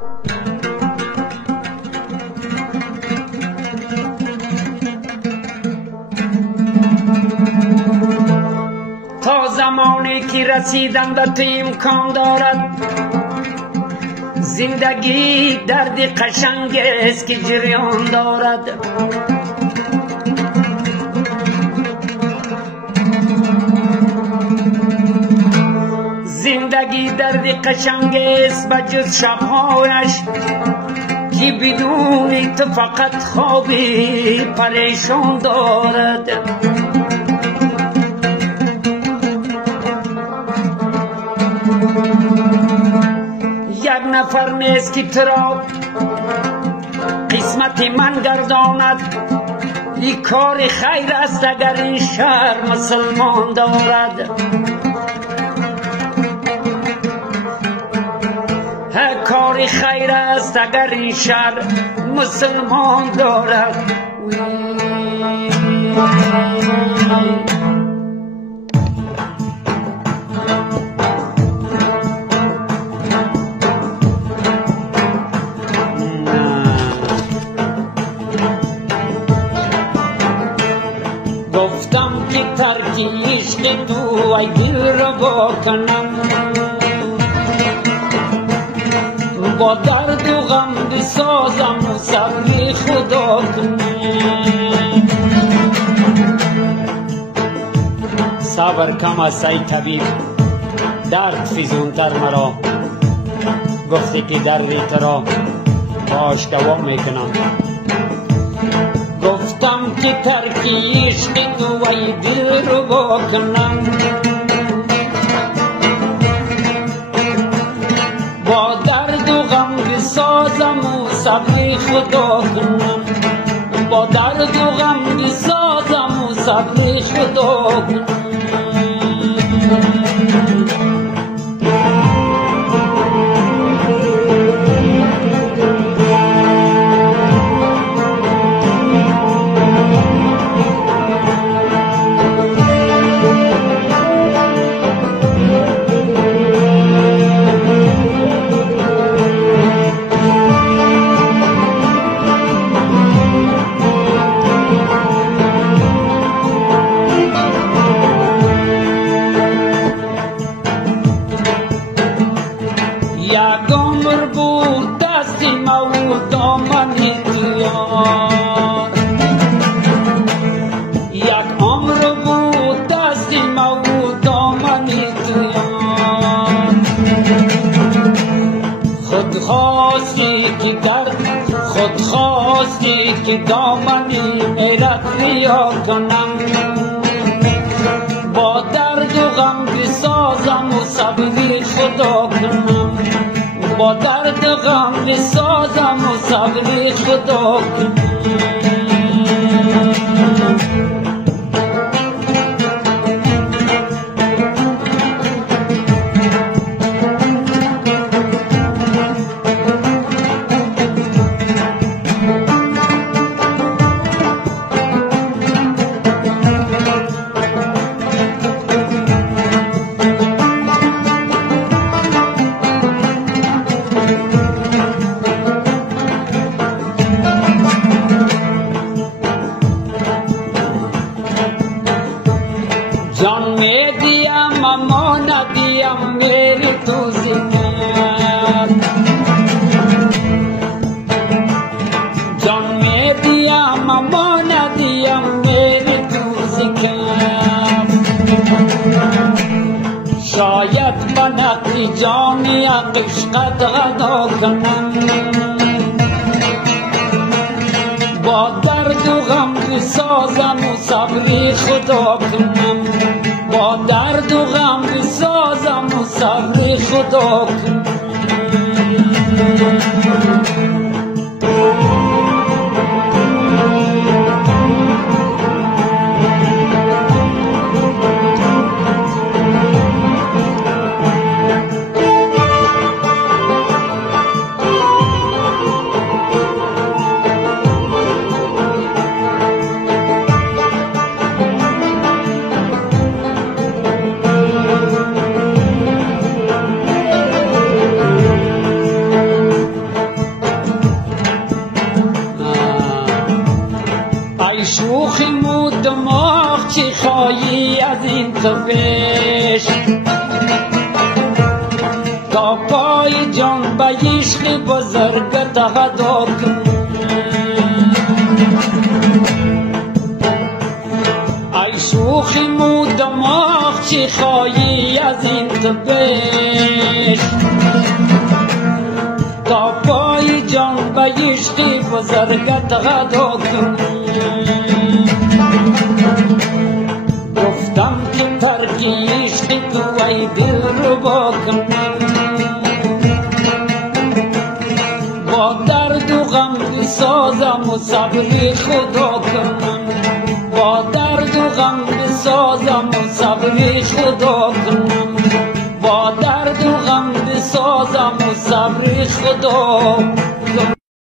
تا زمانی که رسیدن به تو امکان دارد، زندگی درد قشنگ است که جریان دارد. زندگی درد قشنگ است بجز شبهایش که بدون تو فقط خوابی پریشان دارد. یک نفر نیست که تو را قسمت من گرداند، این کار خیر است اگر این شهر مسلمان دارد. کار خیر است اگر این شهر مسلمان دارد. گفتم که ترک عشق تو ای دل را بکنم، با درد و غم بسازم و صبر خدا کنی. صبر کم است ای طبیب، درد فزونتر مرا. گفتی که درد ترا باش دوام میکنم. گفتم که ترک عشق تو ای دل رو بکنم، با درد و غم بسازم و صبر خدا کنم. با درد و غم بسازم و صبر خدا کنم. یک عمر بود دست ما و دامن دیار، یک عمر بود دست ما و دامن دیار. خود خواستی که درد، خود خواستی که دامنی میرت ریا کنم. با درد و غم بسازم و صبر خدا کنم. با درد و غم بسازم و صبر خدا کنم. جان میں دیا مما نہ دیا میری تو زینت، جان میں دیا مما نہ دیا میری تو زینت. شاید بنقی جانی عشقت غدا کنم. با درد و غم بسازم و صبر خدا کنم. با درد و غم بسازم و صبر خدا کنم. خواهی از این تو پیش تا پای جان به عشق بزرگت ادا کنم ای شوخ مو دماغ چی خواهی از این تو پیش تا پای جان به عشق بزرگت ادا کنم گفتم که ترک عشق تو ای دل رو با کنم با درد و غم بسازم و صبر خدا کنم با درد و غم بسازم و صبر خدا کنم با درد و غم بسازم و صبر خدا